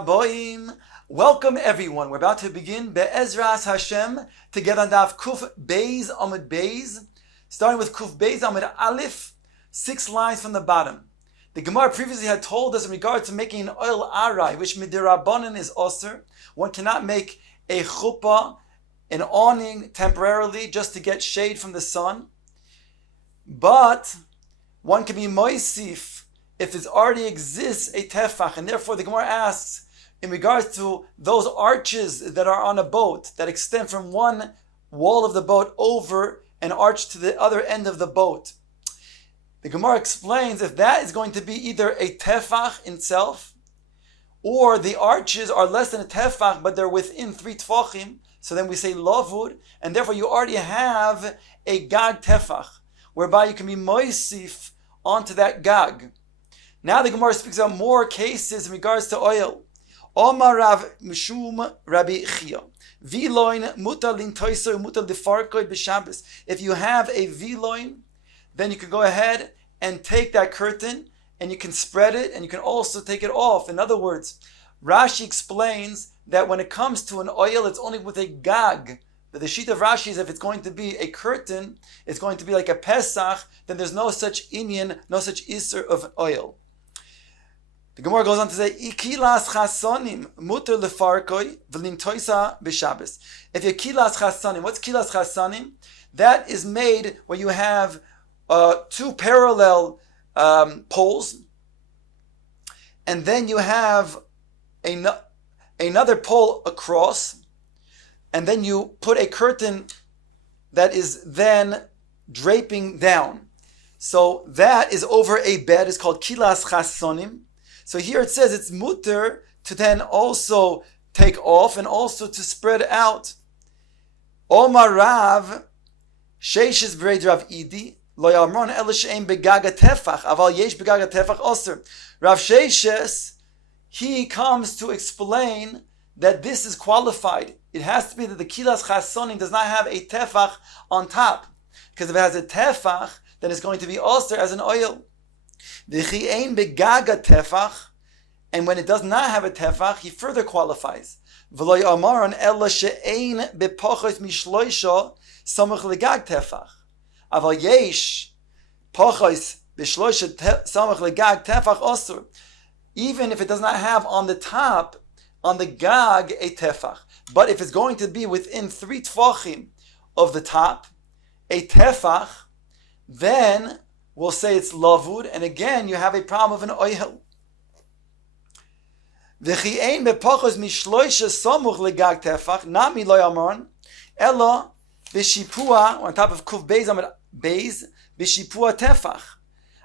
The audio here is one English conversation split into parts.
Haboim. Welcome everyone. We're about to begin Be'ezras Hashem together on Daf Kuf Beis Amud Beis, starting with Kuf Beis Amud Aleph, 6 lines from the bottom. The Gemara previously had told us in regard to making an oil arai, which midirabanan is osir. One cannot make a chuppah, an awning, temporarily just to get shade from the sun. But one can be moisif if it already exists a tefach, and therefore the Gemara asks, in regards to those arches that are on a boat, that extend from one wall of the boat over an arch to the other end of the boat. The Gemara explains if that is going to be either a tefach itself, or the arches are less than a tefach, but they're within 3 tefachim, so then we say lavud, and therefore you already have a gag tefach, whereby you can be moisif onto that gag. Now the Gemara speaks about more cases in regards to oil. Omar Rav Mishum Rabbi Chia. Viloin mutar lintoiso mutar lifarkoi b'Shabbos. If you have a viloin, then you can go ahead and take that curtain and you can spread it and you can also take it off. In other words, Rashi explains that when it comes to an oil, it's only with a gag. But the sheet of Rashi is if it's going to be a curtain, it's going to be like a Pesach, then there's no such inyan, no such iser of oil. The Gemara goes on to say, Ikilas chasonim muter lefarkoi v'limtoisa b'Shabbos. If you're kilas chasonim, what's kilas chasonim? That is made where you have 2 parallel poles, and then you have another pole across, and then you put a curtain that is then draping down. So that is over a bed. It's called kilas chasonim. So here it says it's mutter to then also take off and also to spread out. Omar Rav Sheishes B'Reid Rav Idi Lo Yamron Ela She'ein Begaga Tefach Aval Yesh Begaga Tefach Osir. Rav Sheishes, he comes to explain that this is qualified. It has to be that the Kilas Chasonim does not have a tefach on top, because if it has a tefach, then it's going to be osir as an oil. V'chi begaga tefach, and when it does not have a tefach, he further qualifies. V'lo yamaron ella she'ein bepochos mishloisha samach legag tefach. Aval yesh pochos b'shloisha samach legag tefach osur. Even if it does not have on the top, on the gag, a tefach, but if it's going to be within 3 tefachim of the top, a tefach, then we'll say it's lavud, and again you have a problem of an oil. V'chi ein bepochos mishloisha samuch legag tefach nami lo yamron ela b'shipua on top of kuf beis amud beis b'shipua tefach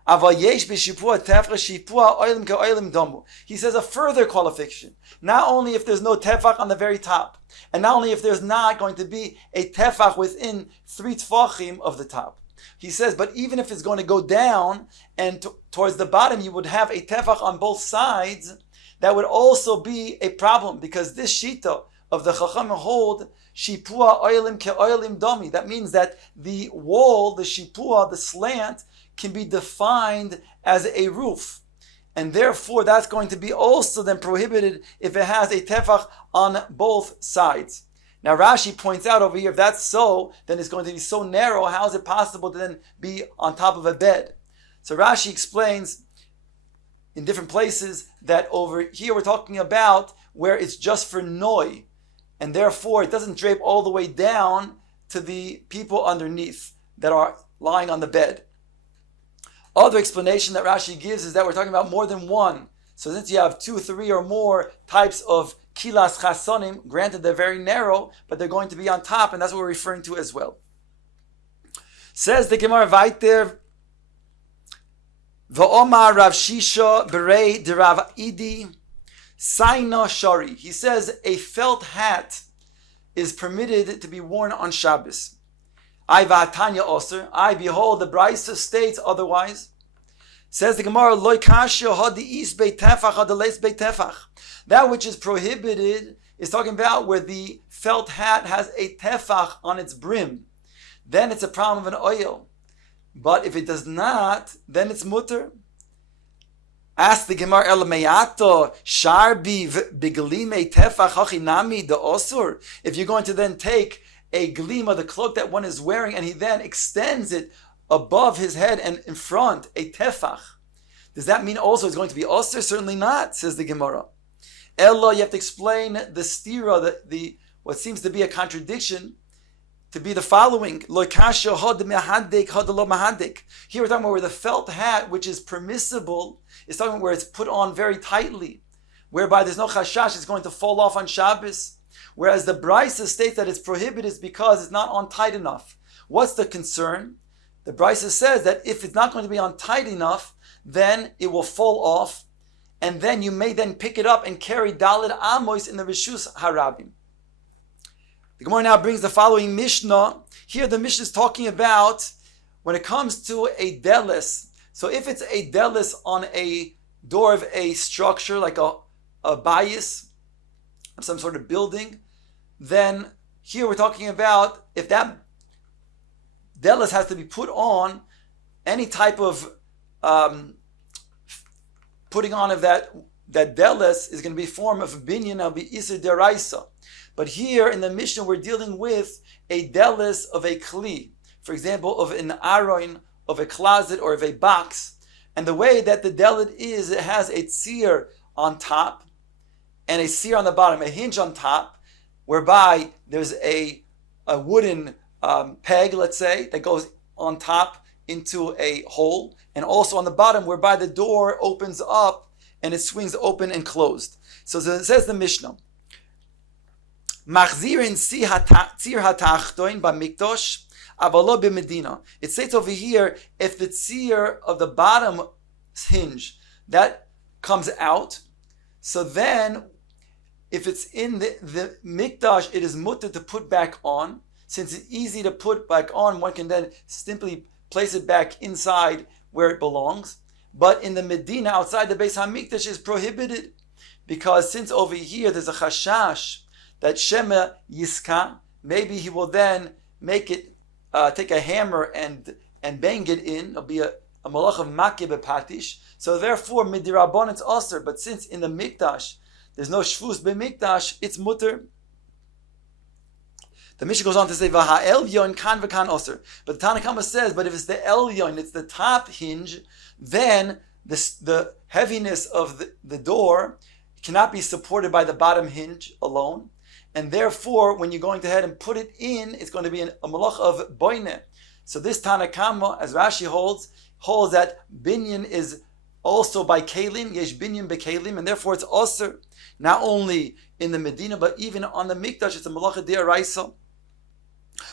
aval yesh b'shipua tefach shipua oilim ke'oilim domu. He says a further qualification. Not only if there's no tefach on the very top, and not only if there's not going to be a tefach within 3 tefachim of the top. He says, but even if it's going to go down and towards the bottom, you would have a tefach on both sides, that would also be a problem, because this shita of the Chacham hold shipua oilim ke oilim domi. That means that the wall, the shipua, the slant, can be defined as a roof. And therefore, that's going to be also then prohibited if it has a tefach on both sides. Now Rashi points out over here, if that's so, then it's going to be so narrow, how is it possible to then be on top of a bed? So Rashi explains in different places that over here we're talking about where it's just for noi, and therefore it doesn't drape all the way down to the people underneath that are lying on the bed. Other explanation that Rashi gives is that we're talking about more than one. So since you have 2, 3 or more types of kilas chasonim, granted they're very narrow, but they're going to be on top, and that's what we're referring to as well. Says the Gemara weiter, V'omar Rav Shisha Berei de Rav Idi Saina Shari. He says a felt hat is permitted to be worn on Shabbos. I va'atanya oser. I behold, the Brisa states otherwise. Says the Gemara, Loi kasha had the east beit tefach had the les beit tefach. That which is prohibited is talking about where the felt hat has a tefach on its brim. Then it's a problem of an oil. But if it does not, then it's mutter. Ask the Gemara, El meyato sharbi b'glime tefach hachinami de osur. If you're going to then take a glima, the cloak that one is wearing, and he then extends it above his head and in front, a tefach, does that mean also it's going to be osur? Certainly not, says the Gemara. Ella, you have to explain the stira, the what seems to be a contradiction, to be the following. Here we're talking about where the felt hat, which is permissible, is talking about where it's put on very tightly, whereby there's no chashash, it's going to fall off on Shabbos. Whereas the Brisa states that it's prohibited because it's not on tight enough. What's the concern? The Brisa says that if it's not going to be on tight enough, then it will fall off, and then you may then pick it up and carry Daled Amos in the Rishus Harabim. The Gemara now brings the following Mishnah. Here the Mishnah is talking about when it comes to a delis. So if it's a delis on a door of a structure, like a bayis, of some sort of building, then here we're talking about if that delis has to be put on, any type of putting on of that delis is going to be a form of binyan, of isur deraisa. But here in the Mishnah, we're dealing with a delis of a kli, for example, of an aron, of a closet, or of a box. And the way that the delit is, it has a tzir on top and a tzir on the bottom, a hinge on top, whereby there's a wooden peg, let's say, that goes on top into a hole, and also on the bottom, whereby the door opens up and it swings open and closed. So it says the Mishnah, Machzirin tzir hatachtoin b'mikdosh, avalo b'medina. It states over here, if the tzir of the bottom hinge that comes out, so then if it's in the mikdash, it is mutter to put back on. Since it's easy to put back on, one can then simply place it back inside where it belongs. But in the Medina, outside the Beis HaMikdash, is prohibited, because since over here there's a chashash that Shema Yiska, maybe he will then make it, take a hammer and bang it in. It'll be a malach of makeh bepatish. So therefore, midirabon it's aser. But since in the mikdash there's no shvus b'mikdash, it's mutter. The Mishnah goes on to say, Vaha elyon kan v'kan aser. But the Tanakhama says, but if it's the elyon, it's the top hinge, then the heaviness of the door cannot be supported by the bottom hinge alone. And therefore, when you're going to ahead and put it in, it's going to be a malach of boine. So this Tanakhama, as Rashi holds that binyan is also by kalim, yesh binyan bekalim, and therefore it's aser, not only in the Medina, but even on the Mikdash, it's a malach d'oraisa.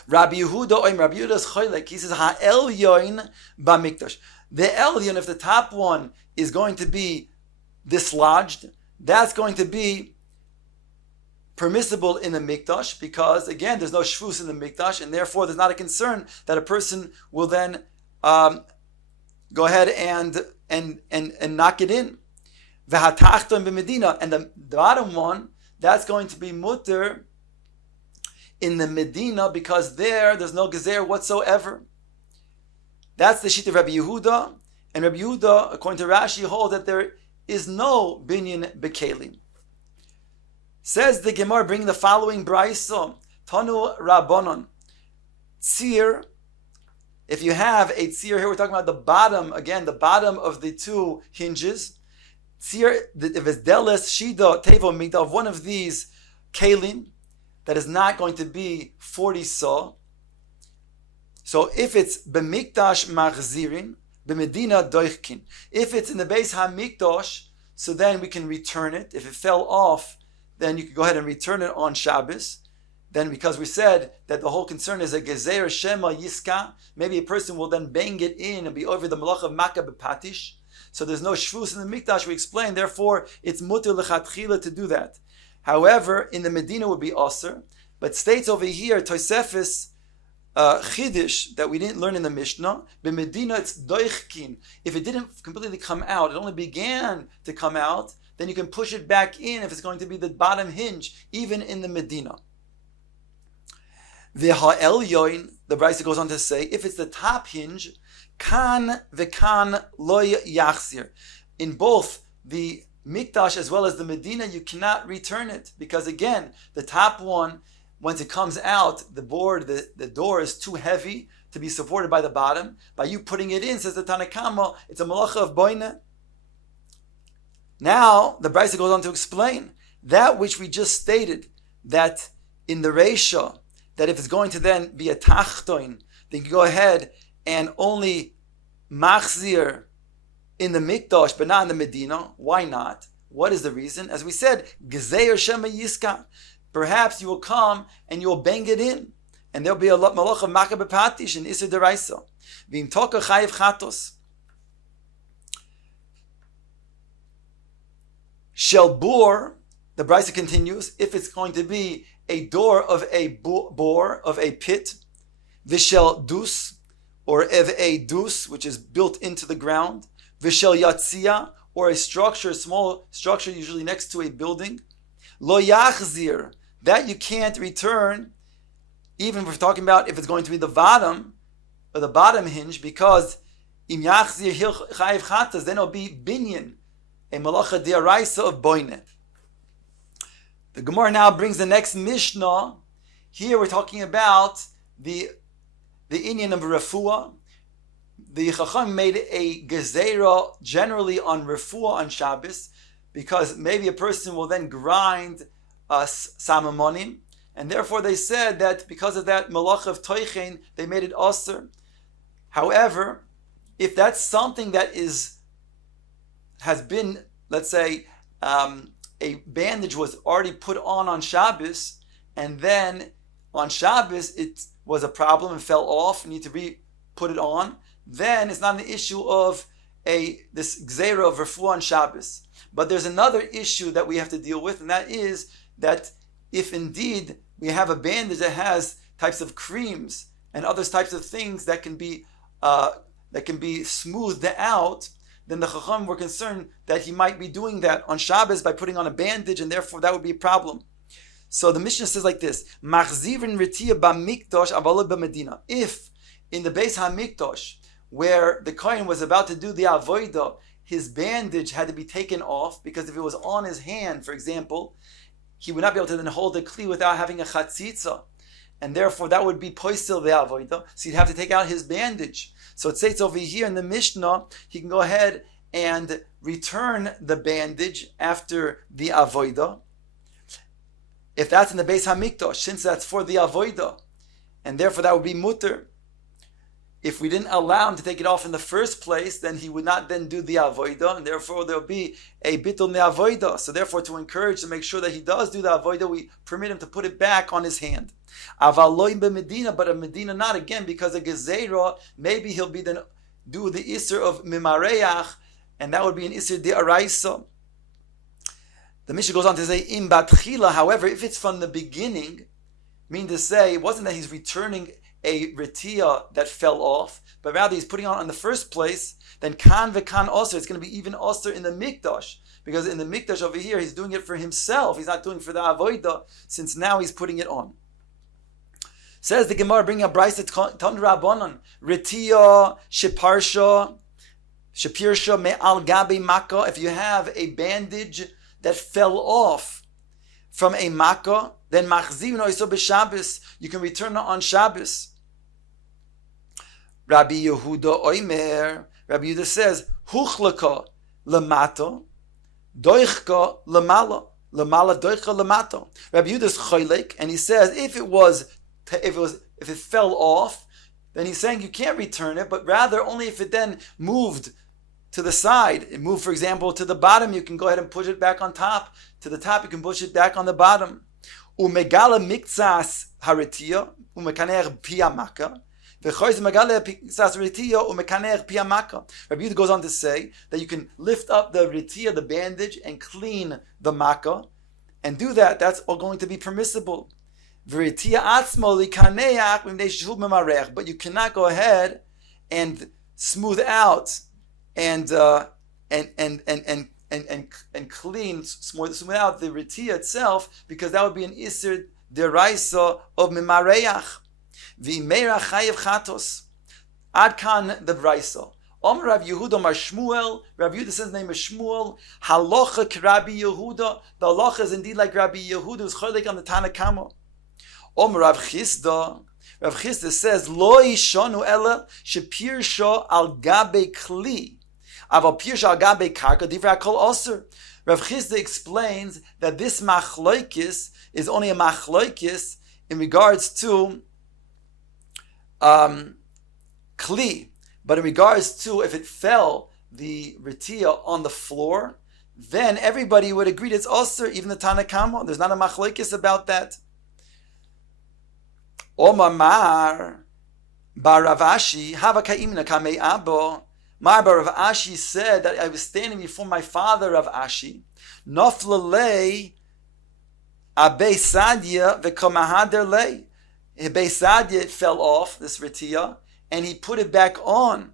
Rabbi Yehuda is choylek. He says ha'elyon b'mikdash. The elyon, if the top one is going to be dislodged, that's going to be permissible in the mikdash, because again there's no shvus in the mikdash, and therefore there's not a concern that a person will then go ahead and knock it in. V'hatachton b'medina, and the bottom one, that's going to be mutter in the Medina, because there's no gezer whatsoever. That's the sheet of Rabbi Yehuda, and Rabbi Yehuda, according to Rashi, holds that there is no binyan bekalim. Says the Gemara, bringing the following brayso, Tanu Rabbanon, tzir. If you have a tzir, here we're talking about the bottom, again, the bottom of the two hinges. Tzir, if it's delis, shida, tevo, migdal, of one of these kalim, that is not going to be 40 sa. So if it's b'mikdash machzirin, b'medina doichkin. If it's in the Beis HaMikdash, so then we can return it. If it fell off, then you can go ahead and return it on Shabbos. Then, because we said that the whole concern is a gezer shema yiska, maybe a person will then bang it in and be over the malach of makah b'patish. So there's no shvus in the mikdash. We explained, therefore it's muter lechatchila to do that. However, in the Medina would be aser, but states over here Tosefis Chiddush that we didn't learn in the Mishnah. But Medina it's doichkin. If it didn't completely come out, it only began to come out, then you can push it back in if it's going to be the bottom hinge, even in the Medina. The ha'elyoin, the Brisa goes on to say, if it's the top hinge, kan v'kan loy yachzir. in both the Mikdash as well as the Medina, you cannot return it. Because again, the top one, once it comes out, the door is too heavy to be supported by the bottom. By you putting it in, says the Tanakama, it's a malacha of boina. Now, the Brisa goes on to explain that which we just stated, that in the Reisha, that if it's going to then be a tachtoin, then you go ahead and only machzir in the Mikdash, but not in the Medina. Why not? What is the reason? As we said, Gezeir Shema Yiska. Perhaps you will come and you will bang it in, and there'll be a malach of Makah B'Patish in Isser Deraisa. V'im Toka Chayiv Chatos. Shel Bor, the Brisa continues, if it's going to be a door of a bore, of a pit, Vishel Dus, or Ev a Dus, which is built into the ground, Vishel Yatzia, or a structure, a small structure usually next to a building, Lo Yachzir, that you can't return, even if we're talking about if it's going to be the bottom, or the bottom hinge, because Im Yachzir Chayiv Chatas, then it'll be Binyan, a malacha diaraisa of boine. The Gemara now brings the next Mishnah. Here we're talking about the inyan of refuah. The Chacham made a gezerah generally on refuah on Shabbos, because maybe a person will then grind samamonim, and therefore they said that because of that malach of toichen, they made it aser. However, if that's something that has been, let's say, a bandage was already put on Shabbos, and then on Shabbos it was a problem and fell off, you need to put it on, then it's not an issue of this gzeira of refuah on Shabbos. But there's another issue that we have to deal with, and that is that if indeed we have a bandage that has types of creams and other types of things that can be smoothed out, then the Chacham were concerned that he might be doing that on Shabbos by putting on a bandage, and therefore that would be a problem. So the Mishnah says like this: Machzivin ritiya b'mikdash avala b'medina. If in the Beis Hamikdash, where the Kohen was about to do the avodah, his bandage had to be taken off, because if it was on his hand, for example, he would not be able to then hold the kli without having a chatzitza, and therefore that would be poisel the avodah. So he'd have to take out his bandage. So it states over here in the Mishnah, he can go ahead and return the bandage after the avodah, if that's in the Beis Hamikdash, since that's for the avodah, and therefore that would be mutter. If we didn't allow him to take it off in the first place, then he would not then do the avodah, and therefore there will be a bitul ne'avodah. So therefore, to encourage, to make sure that he does do the avodah, we permit him to put it back on his hand. Avaloim b'Medina, but a Medina not, again, because a gezerah, maybe he'll be then do the iser of mimareach, and that would be an iser de'araisa. The Mishnah goes on to say, im batchila, however, if it's from the beginning, meaning to say, it wasn't that he's returning a retiya that fell off, but rather he's putting on in the first place, then kan v'kan also, it's going to be even also in the mikdash, because in the mikdash over here, he's doing it for himself, he's not doing it for the avodah, since now he's putting it on. Says the Gemara, bringing a brayso Tan Rabbanan, retiya shepirsha me'al gabi makkah, if you have a bandage that fell off from a makkah, then machzivin oiso b'Shabbos, you can return it on Shabbos. Rabbi Yehuda Oimer, Rabbi Yehuda says, Huchlaka lamato, doichka lamala, lamala doichka lamato. Rabbi Yehuda is choylek, and he says if it fell off, then he's saying you can't return it, but rather only if it then moved to the side. It moved, for example, to the bottom, you can go ahead and push it back on top. To the top, you can push it back on the bottom. Umegala miktsas haritiya umekaner piyamaka. Rabbi Yehuda goes on to say that you can lift up the ritiya, the bandage, and clean the makkah, and do that. That's all going to be permissible. But you cannot go ahead and smooth out and clean, smooth out the ritiya itself, because that would be an iser deraisa of mimareach. V'meira chayev chatos. Adkan the brayso. Rav Yehuda Mar Shmuel. Rav Yehuda says the name is Shmuel. Halacha Rabbi Yehuda. The halacha is indeed like Rabbi Yehuda, who's cholik on the Tanakama. Rav Chisda. Rav Chisda says, Lo yishanu ela shepirsha al gabe kli. Aval pirsha al gabe karka divrei kol osir. Rav Chisda explains that this machloikis is only a machloikis in regards to kli. But in regards to if it fell, the ritiya on the floor, then everybody would agree that it's osir, even the Tanakama. There's not a machloikis about that. Omar Mar Bar Rav Ashi Hava Kaimna Kamei Abo. Mar Bar Rav Ashi said that I was standing before my father Rav Ashi. Noflalei Abe Sadia v'komahader lei. Abe Sadia, it fell off, this ritiya, and he put it back on.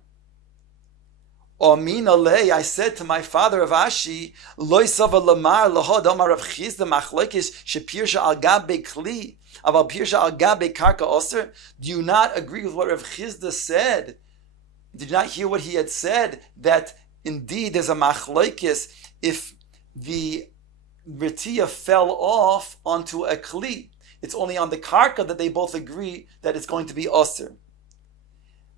Omina lei, I said to my father Rav Ashi, Loi sava lamar lahod omar Rav Chisda machlokes shepirsha al gabe kli. About Pirsha al Gabe Karka Oser, do you not agree with what Rav Chisda said? Did you not hear what he had said? That indeed there's a machlokes if the ritiya fell off onto a kli. It's only on the karka that they both agree that it's going to be Oser.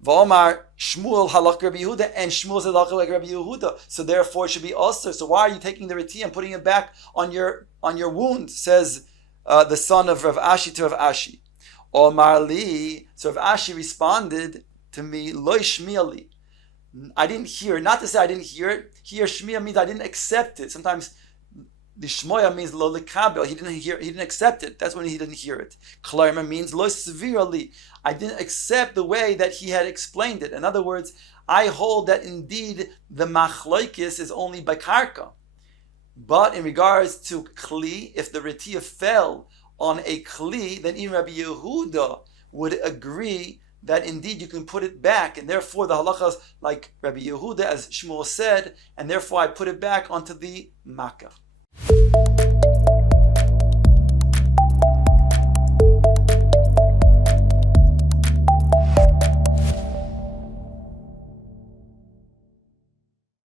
V'omar Shmuel halach Rabbi Yehuda, and Shmuel said halach like Rabbi Yehuda. So therefore it should be Oser. So why are you taking the ritiya and putting it back on your wound? Says the son of Rav Ashi to Rav Ashi. Omar li, so Rav Ashi responded to me, Lo shmiya li. I didn't hear, not to say I didn't hear it. Here shmiya means I didn't accept it. Sometimes the shmoya means lo lekabel. He didn't accept it. That's when he didn't hear it. Klarma means lo sevirali. I didn't accept the way that he had explained it. In other words, I hold that indeed the machloikis is only by karka. But in regards to kli, if the ritiya fell on a kli, then even Rabbi Yehuda would agree that indeed you can put it back, and therefore the halacha is like Rabbi Yehuda, as Shmuel said, and therefore I put it back onto the makkah.